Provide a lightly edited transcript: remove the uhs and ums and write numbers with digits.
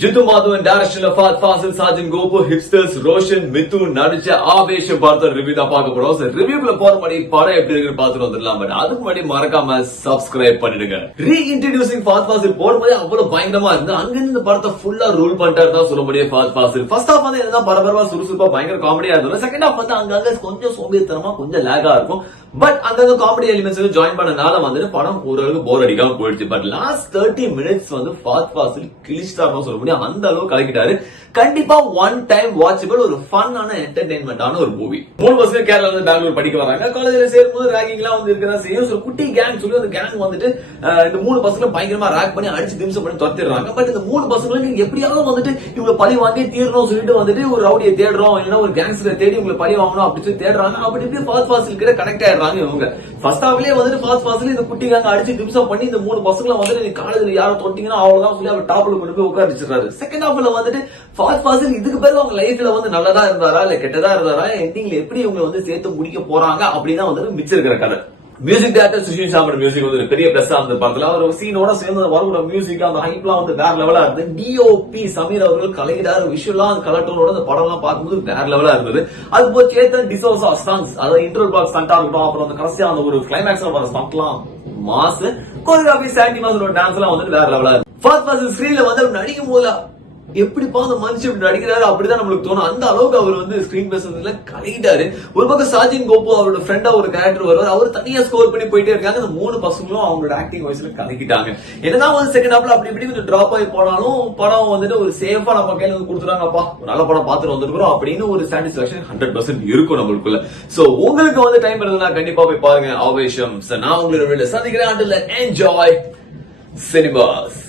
ஜித்து மாதவன் டைரக்ஷன்ல ஃபாத் ஃபாசில், சாஜன் கோபு, ஹிப்ஸ்டர்ஸ், ரோஷன், மிதுன் நடிச்ச ஆவேஷம் படத்தோட ரிவ்யூ தான் பார்க்க போறோம். ரிவ்யூக்குள்ள போற மாதிரி படம் எப்படி இருக்குன்னு பார்த்துட்டு வந்துடலாம். பட் அதுக்கு முன்னாடி மறக்காம சப்ஸ்கிரைப் பண்ணிடுங்க. ரீஇன்ட்ரோடியூசிங் ஃபாத் ஃபாசில் போடும்போது அவ்வளவு பயங்கரமா இருந்து அங்கிருந்து இந்த படத்தை ஃபுல்லா ரூல் பண்ணிட்டாரு தான் சொல்ல முடியும். ஃபாத் ஃபாசில் ஃபர்ஸ்ட் ஹாஃப் வந்து என்ன பரபரப்பா சுறுசுறுப்பா பயங்கர காமெடியா இருந்தது. செகண்ட் ஹாஃப் வந்து அங்கங்க கொஞ்சம் சோம்பேறித்தனமா கொஞ்சம் லேகா இருக்கும். பட் அங்க காமெடி எலிமெண்ட்ஸ் ஜாயின் பண்ணனால வந்துட்டு படம் ஓரளவுக்கு போர் அடிக்காம போயிடுச்சு. பட் லாஸ்ட் 30 minutes வந்து ஃபாத் ஃபாசில் கிளிஸ்டார்னு சொல்ல முடியும். அந்த அளவுக்கு கலக்கிட்டாரு. கண்டிப்பா ஒன் டைம் வாட்சபிள் ஒரு ஃபன்னான என்டர்டைன்மெண்டான ஒரு மூவி. 3 பசங்க கேரளா வந்து பெங்களூர் படிக்க வராங்க. காலேஜ்ல சேரும்போது ராகிங் எல்லாம் வந்து இருக்கிறதா செய்யும். ஒரு குட்டி கேங் சொல்லி அந்த கேங் வந்துட்டு இந்த 3 பசங்களும் பயங்கரமா ரேக் பண்ணி அடிச்சு திம்சம் பண்ணி துரத்திடுறாங்க. பட் இந்த 3 பசங்களுக்கு எப்படியாவது வந்துட்டு இவங்களை பழி வாங்கி தீரணும் சொல்லிட்டு வந்துட்டு ஒரு ரவுடியை தேடுறோம், இல்லைன்னா ஒரு கேங்ஸ்டரை தேடி இவங்களை பழி வாங்கணும் அப்படின்னு சொல்லி தேடுறாங்க. அப்படி இப்படி ஃபாத் ஃபாசில் கிட்ட கனெக்ட் ஆயிடுறாங்க இவங்க. ஃபர்ஸ்ட் ஹாஃப்லயே வந்துட்டு ஃபாத் ஃபாசில் இந்த குட்டி கேங் அடிச்சு திம்சம் பண்ணி இந்த 3 பசங்களை வந்துட்டு காலேஜ்ல யாரும் தொட்டிங்கன்னா அவ்வளவுதான் சொல்லி அவர் டாப்ல கொண்டு போய் உட்காந்துச்சிருக்காரு. செகண்ட் ஹாஃப்ல வந்துட்டு ஃபாத் ஃபாசில் இதுக்கு பிறகு அவங்க லைஃப்ல வந்து நல்லதா இருந்தாரா இல்ல கெட்டதா இருந்தாரா, எண்டிங்ல எப்படி இவங்க வந்து சேர்த்து முடிக்க போறாங்க அப்படின்னா வந்து மிச்சம் இருக்கிற கதை. மியூசிக் டைரக்டர் சுஷின் ஷாமோட மியூசிக் வந்து பெரிய பிளஸ்ஸா இருந்த படத்துல ஒரு சீனோட சேர்ந்து வர மியூசிக் அந்த ஹைப்லாம் வந்து வேற லெவலா இருந்தது. டிஓபி சமீர் அவர்கள் கலைஞர் விஷுவலா அந்த கலர்டோனோட அந்த படம் எல்லாம் பார்க்கும்போது வேற லெவலா இருந்தது. அது போய் சேத்தன் டிசோசா சாங்ஸ், அதாவது இன்டர்வல் பாக்ஸ் ஸ்டண்டா இருக்கட்டும், அப்புறம் அந்த கடைசியா அந்த ஒரு கிளைமேக்ஸ்ல வர ஸ்டண்ட்லாம் மாஸ், கோரியோகிராபி, சாண்டி மாசோட டான்ஸ் எல்லாம் வந்து வேற லெவலா இருக்கு. ஃபாத் ஃபாசில் ஸ்கிரீன்ல வந்து நடிக்கும் போது எப்படிப்பா அந்த மனுஷன் இப்படி நடிக்கிறாரு அப்படிதான் நம்மளுக்கு தோணும். அந்த அளவுக்கு அவர் வந்து ஸ்கிரீன் பேசுறதுல கலக்கிட்டாரு. ஒரு பக்கம் சாஜின் கோபு அவரோட ஃப்ரெண்டா ஒரு கேரக்டர் வருவார். அவர் தனியா ஸ்கோர் பண்ணி போயிட்டே இருக்காங்க. அந்த 3 பசங்களும் அவங்களோட ஆக்டிங் வாய்ஸ்ல கலக்கிட்டாங்க. என்னதான் வந்து செகண்ட் ஹாஃப்ல அப்படி இப்படி கொஞ்சம் டிராப் ஆகி போனாலும் படம் வந்துட்டு ஒரு சேஃபா நம்ம கையில வந்து கொடுத்துறாங்கப்பா, ஒரு நல்ல படம் பார்த்துட்டு வந்திருக்கிறோம் அப்படின்னு ஒரு சாட்டிஸ்பாக்சன் 100% இருக்கும் நம்மளுக்குள்ள. சோ உங்களுக்கு வந்து டைம் இருந்ததுன்னா கண்டிப்பா போய் பாருங்க ஆவேஷம். நான் உங்களோட சந்திக்கிறேன். Enjoy cinemas.